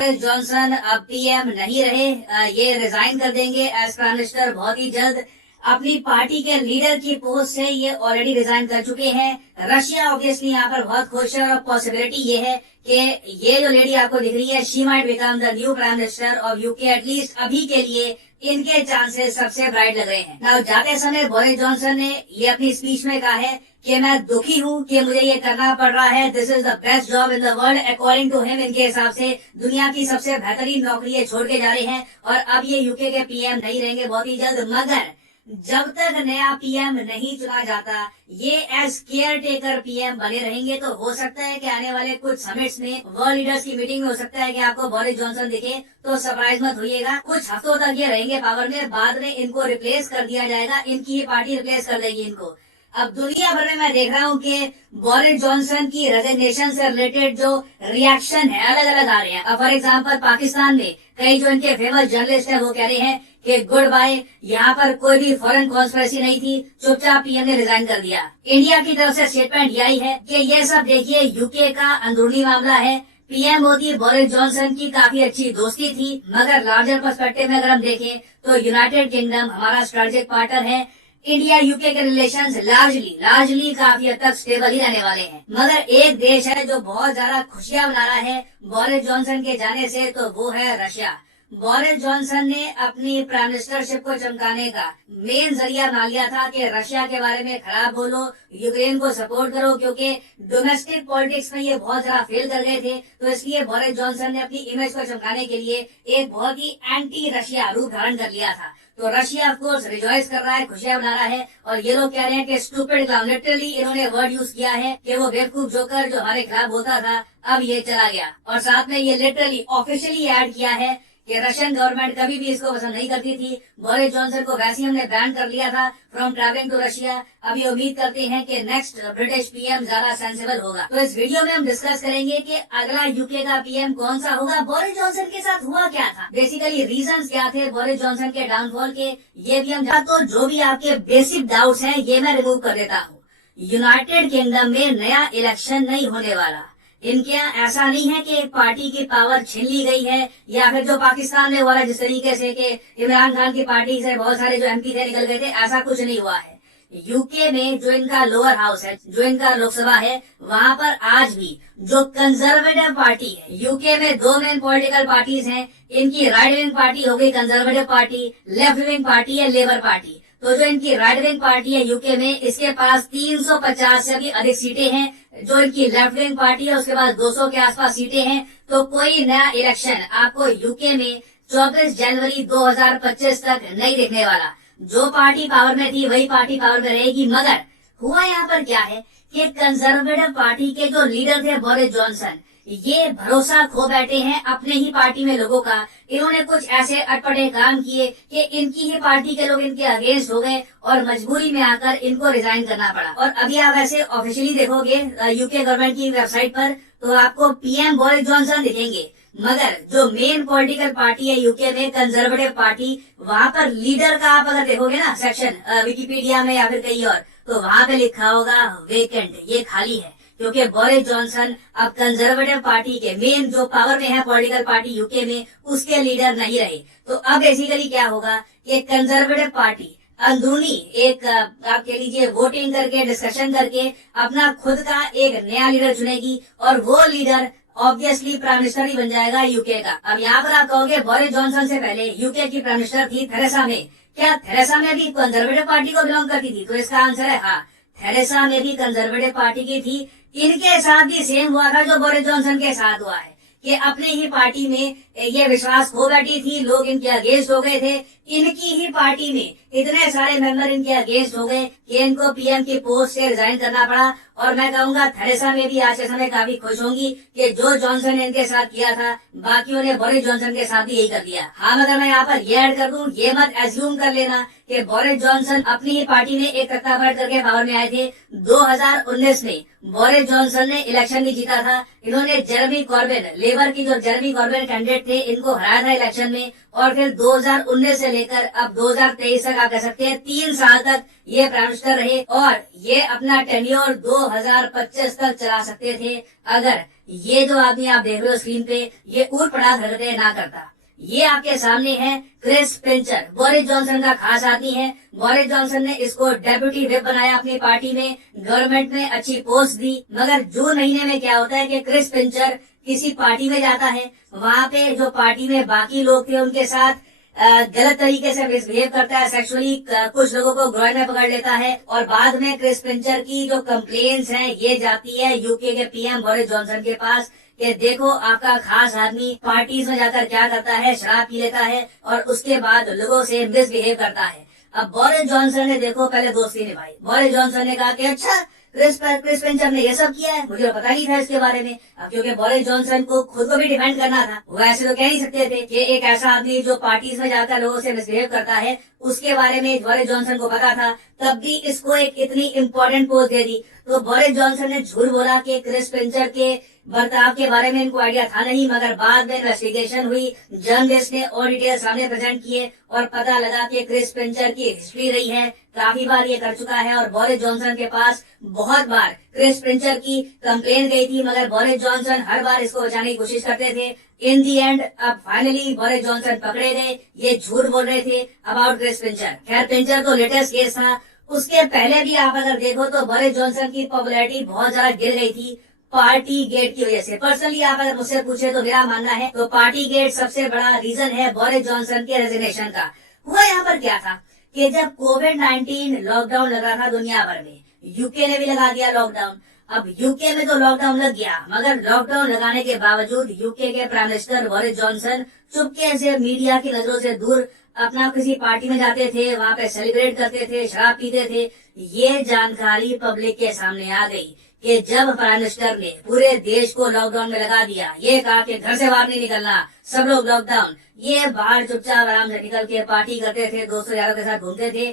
Boris Johnson अब PM नहीं रहे, ये रिजाइन कर देंगे एज प्राइम मिनिस्टर बहुत ही जल्द। अपनी पार्टी के लीडर की पोस्ट से ये ऑलरेडी रिजाइन कर चुके हैं। रशिया ऑब्वियसली यहाँ पर बहुत खुश है और पॉसिबिलिटी ये है कि ये जो लेडी आपको दिख रही है, she might become the new prime minister of UK. At least अभी के लिए इनके चांसेस सबसे ब्राइट लग रहे हैं। नाउ जाते समय बोरिस जॉनसन ने ये अपनी स्पीच में कहा है कि मैं दुखी हूँ कि मुझे ये करना पड़ रहा है। This is the best job in the world according to him. इनके हिसाब से दुनिया की सबसे बेहतरीन नौकरी ये छोड़ के जा रहे हैं और अब ये यूके के पीएम नहीं रहेंगे बहुत ही जल्द। मगर जब तक नया पीएम नहीं चुना जाता, ये एज केयर टेकर पीएम बने रहेंगे। तो हो सकता है कि आने वाले कुछ समिट्स में, वर्ल्ड लीडर्स की मीटिंग में हो सकता है कि आपको बोरिस जॉनसन दिखे, तो सरप्राइज मत होइएगा। कुछ हफ्तों तक ये रहेंगे पावर में, बाद में इनको रिप्लेस कर दिया जाएगा, इनकी ही पार्टी रिप्लेस कर देगी इनको। अब दुनिया भर में मैं देख रहा हूँ कि बोरिस जॉनसन की रेजिग्नेशन से रिलेटेड जो रिएक्शन है अलग अलग आ रहे हैं। अब फॉर एग्जाम्पल पाकिस्तान में कई जो इनके फेमस जर्नलिस्ट है वो कह रहे हैं कि गुड बाय, यहाँ पर कोई भी फॉरेन कॉन्स्पिरेसी नहीं थी, चुपचाप पीएम ने रिजाइन कर दिया। इंडिया की तरफ से स्टेटमेंट यही है कि ये सब देखिए यूके का अंदरूनी मामला है। पीएम मोदी बोरिस जॉनसन की काफी अच्छी दोस्ती थी, मगर लार्जर पर्सपेक्टिव में अगर हम देखें तो यूनाइटेड किंगडम हमारा स्ट्रेटेजिक पार्टनर है। इंडिया यूके के रिलेशंस लार्जली काफी हद तक स्टेबल ही रहने वाले हैं। मगर एक देश है जो बहुत ज्यादा खुशियां मना रहा है बोरिस जॉनसन के जाने से, तो वो है रशिया। बोरिस जॉनसन ने अपनी प्राइम मिनिस्टरशिप को चमकाने का मेन जरिया बना लिया था कि रशिया के बारे में खराब बोलो, यूक्रेन को सपोर्ट करो, क्योंकि डोमेस्टिक पॉलिटिक्स में ये बहुत ज्यादा फेल कर गए थे। तो इसलिए बोरिस जॉनसन ने अपनी इमेज को चमकाने के लिए एक बहुत ही एंटी रशिया रूप धारण कर लिया था। तो रशिया ऑफ कोर्स रिजॉइस कर रहा है, खुशियां मना रहा है। और ये लोग कह रहे हैं कि स्टूपिड क्लाउन, लिटरली इन्होंने वर्ड यूज किया है कि वो बेवकूफ जोकर जो हमारे खिलाफ बोलता था अब ये चला गया। और साथ में ये लिटरली ऑफिशियली ऐड किया है कि रशियन गवर्नमेंट कभी भी इसको पसंद नहीं करती थी। बोरिस जॉनसन को वैसे ही हमने बैन कर लिया था फ्रॉम ट्रैवलिंग टू रशिया। अभी उम्मीद करते हैं कि नेक्स्ट ब्रिटिश पीएम ज्यादा सेंसिबल होगा। तो इस वीडियो में हम डिस्कस करेंगे कि अगला यूके का पीएम कौन सा होगा, बोरिस जॉनसन के साथ हुआ क्या था, बेसिकली रीजंस क्या थे बोरिस जॉनसन के डाउनफॉल के, ये भी हम तो जो भी आपके बेसिक डाउट्स हैं ये मैं रिमूव कर देता हूँ। यूनाइटेड किंगडम में नया इलेक्शन नहीं होने वाला। इनके यहाँ ऐसा नहीं है कि एक पार्टी की पावर छीन ली गई है, या फिर जो पाकिस्तान में हुआ है जिस तरीके से कि इमरान खान की पार्टी से बहुत सारे जो एमपी थे निकल गए थे, ऐसा कुछ नहीं हुआ है। यूके में जो इनका लोअर हाउस है, जो इनका लोकसभा है, वहाँ पर आज भी जो कंजर्वेटिव पार्टी है, यूके में दो मेन पॉलिटिकल पार्टीज हैं। इनकी राइट विंग पार्टी हो गई conservative party, left wing party है लेबर पार्टी। तो जो इनकी राइट विंग पार्टी है यूके में, इसके पास 350 से भी अधिक सीटें हैं। जो इनकी लेफ्ट विंग पार्टी है उसके पास 200 के आसपास सीटें हैं। तो कोई नया इलेक्शन आपको यूके में 24 जनवरी 2025 तक नहीं देखने वाला। जो पार्टी पावर में थी वही पार्टी पावर में रहेगी। मगर हुआ यहाँ पर क्या है कि कंजर्वेटिव पार्टी के जो लीडर थे बोरिस जॉनसन, ये भरोसा खो बैठे हैं अपने ही पार्टी में लोगों का। इन्होंने कुछ ऐसे अटपटे काम किए कि इनकी ही पार्टी के लोग इनके अगेंस्ट हो गए और मजबूरी में आकर इनको रिजाइन करना पड़ा। और अभी आप ऐसे ऑफिशियली देखोगे यूके गवर्नमेंट की वेबसाइट पर तो आपको पीएम बोरिस जॉनसन दिखेंगे, मगर जो मेन पॉलिटिकल पार्टी है यूके में कंजर्वेटिव पार्टी, वहाँ पर लीडर का आप अगर देखोगे ना सेक्शन विकिपीडिया में या फिर कहीं और, तो वहाँ पे लिखा होगा वेकेंट, ये खाली है। क्योंकि बोरिस जॉनसन अब कंजर्वेटिव पार्टी के मेन जो पावर में है पॉलिटिकल पार्टी यूके में, उसके लीडर नहीं रहे। तो अब बेसिकली क्या होगा कि कंजर्वेटिव पार्टी अंदरूनी एक आप कह लीजिए वोटिंग करके, डिस्कशन करके अपना खुद का एक नया लीडर चुनेगी और वो लीडर ऑब्वियसली प्राइम मिनिस्टर ही बन जाएगा यूके का। अब यहाँ पर आप कहोगे बोरिस जॉनसन से पहले यूके की प्राइम मिनिस्टर थी थेरेसा मे, क्या थेरेसा मे भी कंजर्वेटिव पार्टी को बिलोंग करती थी? तो इसका आंसर है हाँ, थेरेसा मे भी कंजर्वेटिव पार्टी की थी। इनके साथ भी सेम हुआ था जो बोरिस जॉनसन के साथ हुआ है कि अपने ही पार्टी में ये विश्वास खो बैठी थी, लोग इनके अगेंस्ट हो गए थे। इनकी ही पार्टी में इतने सारे मेंबर इनके अगेंस्ट हो गए कि इनको पीएम की पोस्ट से रिजाइन करना पड़ा। और मैं कहूंगा थेरेसा में भी आज के समय काफी खुश होंगी कि जो जॉनसन ने इनके साथ किया था, बाकियों ने बोरिस जॉनसन के साथ भी यही कर दिया। हाँ, मगर मैं यहाँ पर ये ऐड कर दूं, ये मत एज्यूम कर लेना कि बोरिस जॉनसन अपनी ही पार्टी में एक तख्ता पलट करके पावर में आए थे। 2019 में बोरिस जॉनसन ने इलेक्शन भी जीता था। इन्होंने जेरेमी कॉर्बिन लेबर की जो जर्मी गवर्नमेंट कैंडिडेट थे इनको हराया था इलेक्शन में, और फिर 2019 से लेकर अब 2023 तक आप कह सकते हैं 3 साल तक ये प्राइम मिनिस्टर रहे, और ये अपना टेन्योर 2025 तक चला सकते थे अगर ये जो आदमी आप देख रहे हो स्क्रीन पे ये ऊट पटांग हरकतें ना करता। ये आपके सामने है क्रिस पिंचर, बोरिस जॉनसन का खास आदमी है। बोरिस जॉनसन ने इसको डेप्यूटी व्हिप बनाया अपनी पार्टी में, गवर्नमेंट में अच्छी पोस्ट दी, मगर जून महीने में क्या होता है कि क्रिस पिंचर किसी पार्टी में जाता है, वहाँ पे जो पार्टी में बाकी लोग थे उनके साथ गलत तरीके से मिसबिहेव करता है, सेक्सुअली कुछ लोगों को ग्रॉइन में पकड़ लेता है, और बाद में क्रिस पिंचर की जो कंप्लेन्स हैं ये जाती है यूके के पीएम बोरिस जॉनसन के पास कि देखो आपका खास आदमी पार्टीज में जाकर क्या करता है, शराब पी लेता है और उसके बाद लोगों से मिसबिहेव करता है। अब बोरिस जॉनसन ने देखो पहले दोस्ती निभाई। बोरिस जॉनसन ने कहा कि अच्छा क्रिस पिंचर ने ये सब किया है, मुझे पता नहीं था इसके बारे में। अब क्योंकि बोरिस जॉनसन को खुद को भी डिफेंड करना था, वो ऐसे तो कह नहीं सकते थे कि एक ऐसा आदमी जो पार्टीज में जाकर लोगों से मिसबिहेव करता है उसके बारे में बोरिस जॉनसन को पता था, तब भी इसको एक इतनी इम्पोर्टेंट पोस्ट दे दी। तो बोरिस जॉनसन ने झूठ बोला कि क्रिस पिंचर के बर्ताव के बारे में इनको आइडिया था नहीं, मगर बाद में इन्वेस्टिगेशन हुई, जर्नलिस्ट ने और डिटेल सामने प्रेजेंट किए और पता लगा कि क्रिस पिंचर की हिस्ट्री रही है, काफी बार ये कर चुका है, और बोरिस जॉनसन के पास बहुत बार क्रिस पिंचर की कंप्लेन गई थी, मगर बोरिस जॉनसन हर बार इसको बचाने की कोशिश करते थे। इन दी एंड अब फाइनली बोरिस जॉनसन पकड़े गए, ये झूठ बोल रहे थे अबाउट क्रिस पिंचर। खैर पिंचर तो लेटेस्ट केस था, उसके पहले भी आप अगर देखो तो बोरिस जॉनसन की पॉपुलैरिटी बहुत ज्यादा गिर गई थी पार्टी गेट की वजह से। पर्सनली आप अगर मुझसे पूछे तो मेरा मानना है तो पार्टी गेट सबसे बड़ा रीजन है बोरिस जॉनसन के रेजिग्नेशन का। हुआ यहाँ पर क्या था कि जब कोविड-19 लॉकडाउन लगा था दुनिया भर में, यूके ने भी लगा दिया लॉकडाउन। अब यूके में तो लॉकडाउन लग गया, मगर लॉकडाउन लगाने के बावजूद यूके के प्राइम मिनिस्टर बोरिस जॉनसन चुपके से मीडिया की नजरों से दूर अपना किसी पार्टी में जाते थे, वहाँ पे सेलिब्रेट करते थे, शराब पीते थे। ये जानकारी पब्लिक के सामने आ गई कि जब प्राइम मिनिस्टर ने पूरे देश को लॉकडाउन में लगा दिया, ये कहा कि घर से बाहर नहीं निकलना, सब लोग लॉकडाउन, ये बाहर चुपचाप आराम से निकल के पार्टी करते थे, दोस्तों यारों के साथ घूमते थे।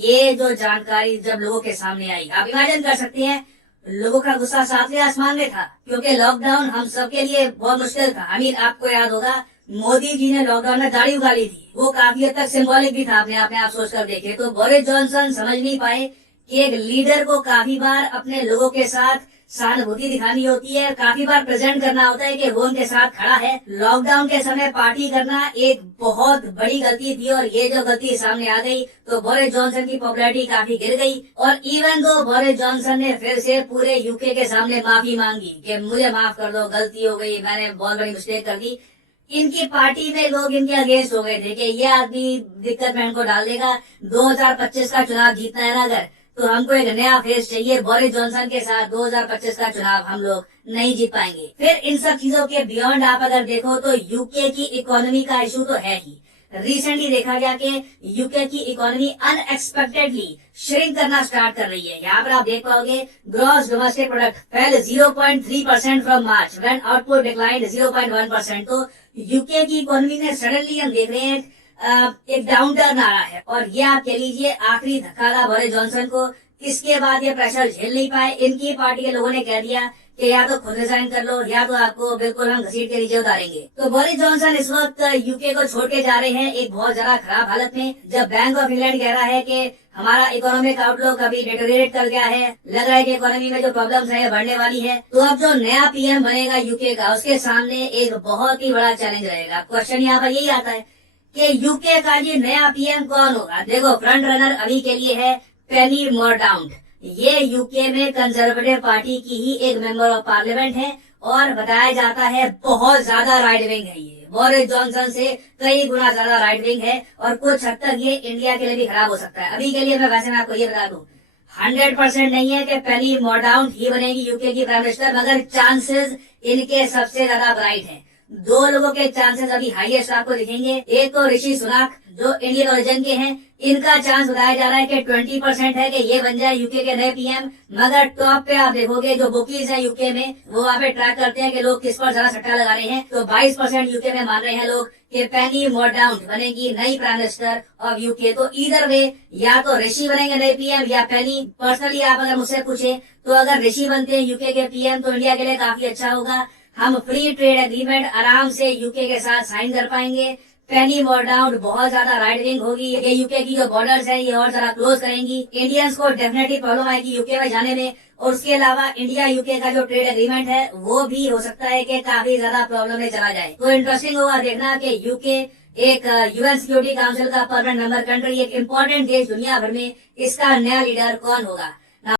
ये जो जानकारी जब लोगों के सामने आई, आप इमेजिन कर सकते हैं लोगों का गुस्सा सातवें आसमान में था, क्योंकि लॉकडाउन हम सबके लिए बहुत मुश्किल था। आपको याद होगा मोदी जी ने लॉकडाउन में दाढ़ी उगाली थी, वो काफी हद तक सिंबॉलिक भी था अपने आप सोच कर देखे। तो बोरिस जॉनसन समझ नहीं पाए कि एक लीडर को काफी बार अपने लोगों के साथ सहानुभूति दिखानी होती है, काफी बार प्रेजेंट करना होता है कि वो उनके साथ खड़ा है। लॉकडाउन के समय पार्टी करना एक बहुत बड़ी गलती थी, और ये जो गलती सामने आ गई तो बोरिस जॉनसन की पॉपुलैरिटी काफी गिर गई। और इवन दो बोरिस जॉनसन ने फिर से पूरे यूके के सामने माफी मांगी कि मुझे माफ कर दो, गलती हो गई, मैंने बहुत बड़ी मिस्टेक कर दी। इनकी पार्टी में लोग इनके अगेंस्ट हो गए थे कि ये आदमी दिक्कत में इनको डाल देगा, 2025 का चुनाव जीतना है ना अगर, तो हमको एक नया फेस चाहिए। बोरिस जॉनसन के साथ 2025 का चुनाव हम लोग नहीं जीत पाएंगे। फिर इन सब चीजों के बियॉन्ड आप अगर देखो तो यूके की इकोनॉमी का इशू तो है ही। रिसेंटली देखा गया कि यूके की इकोनॉमी अनएक्सपेक्टेडली श्रिंक करना स्टार्ट कर रही है। यहाँ पर आप देख पाओगे gross domestic product fail 0.3% from March when output declined 0.1%। तो यूके की इकोनॉमी में सडनली हम देख रहे हैं एक डाउन टर्न आ रहा है, और ये आप कह लीजिए आखिरी धक्का था बोरिस जॉनसन को। इसके बाद ये प्रेशर झेल नहीं पाए, इनकी पार्टी के लोगों ने कह दिया कि या तो खुद रिजाइन कर लो या तो आपको बिल्कुल हम घसीट के नीचे उतारेंगे। तो बोरिस जॉनसन इस वक्त यूके को छोड़ के जा रहे हैं एक बहुत ज्यादा खराब हालत में। जब बैंक ऑफ इंग्लैंड कह रहा है कि हमारा इकोनॉमिक आउटलुक अभी डिटेरियोरेट कर गया है, लग रहा है कि इकोनॉमी में जो प्रॉब्लम्स है बढ़ने वाली है, तो अब जो नया पीएम बनेगा यूके का उसके सामने एक बहुत ही बड़ा चैलेंज रहेगा। क्वेश्चन यहाँ पर यही आता है कि यूके का जी नया पीएम कौन होगा। देखो फ्रंट रनर अभी के लिए है पेनी मोरडाउंट। ये यूके में कंजर्वेटिव पार्टी की ही एक मेंबर ऑफ पार्लियामेंट है, और बताया जाता है बहुत ज्यादा राइट विंग है। ये बोरिस जॉनसन से कई गुना ज्यादा राइट विंग है, और कुछ हद तक ये इंडिया के लिए भी खराब हो सकता है। अभी के लिए मैं आपको ये बता दूं 100% नहीं है कि पेनी मोरडाउंट ही बनेगी यूके की प्राइम मिनिस्टर, मगर चांसेस इनके सबसे ज्यादा ब्राइट हैं। दो लोगों के चांसेस अभी हाईएस्ट आपको दिखेंगे। एक तो ऋषि सुनाक जो इंडियन ओरिजिन के हैं, इनका चांस बताया जा रहा है कि 20% है कि ये बन जाए यूके के नए पीएम। मगर टॉप पे आप देखोगे जो बुकीज है यूके में, वो वहाँ पे ट्रैक करते हैं कि लोग किस पर ज्यादा सट्टा लगा रहे हैं, तो 22% यूके में मान रहे हैं लोग कि पेनी मोरडाउंट बनेगी नई प्राइम मिनिस्टर ऑफ यूके। तो इधर वे या तो ऋषि बनेंगे नए पीएम या पेनी। पर्सनली आप अगर मुझसे पूछे तो अगर ऋषि बनते हैं यूके के पीएम तो इंडिया के लिए काफी अच्छा होगा। हम फ्री ट्रेड एग्रीमेंट आराम से यूके के साथ साइन कर पाएंगे। पेनी मोरडाउन बहुत ज्यादा राइट विंग होगी, ये यूके की जो बॉर्डर्स है ये और ज्यादा क्लोज करेंगी। इंडियंस को डेफिनेटली प्रॉब्लम आएगी यूके में जाने में, और उसके अलावा इंडिया यूके का जो ट्रेड एग्रीमेंट है वो भी हो सकता है कि काफी ज्यादा प्रॉब्लम में चला जाए। तो इंटरेस्टिंग होगा देखना कि यूके एक यूएन सिक्योरिटी काउंसिल का परमानेंट मेंबर कंट्री, एक इम्पोर्टेंट देश दुनिया भर में, इसका नया लीडर कौन होगा।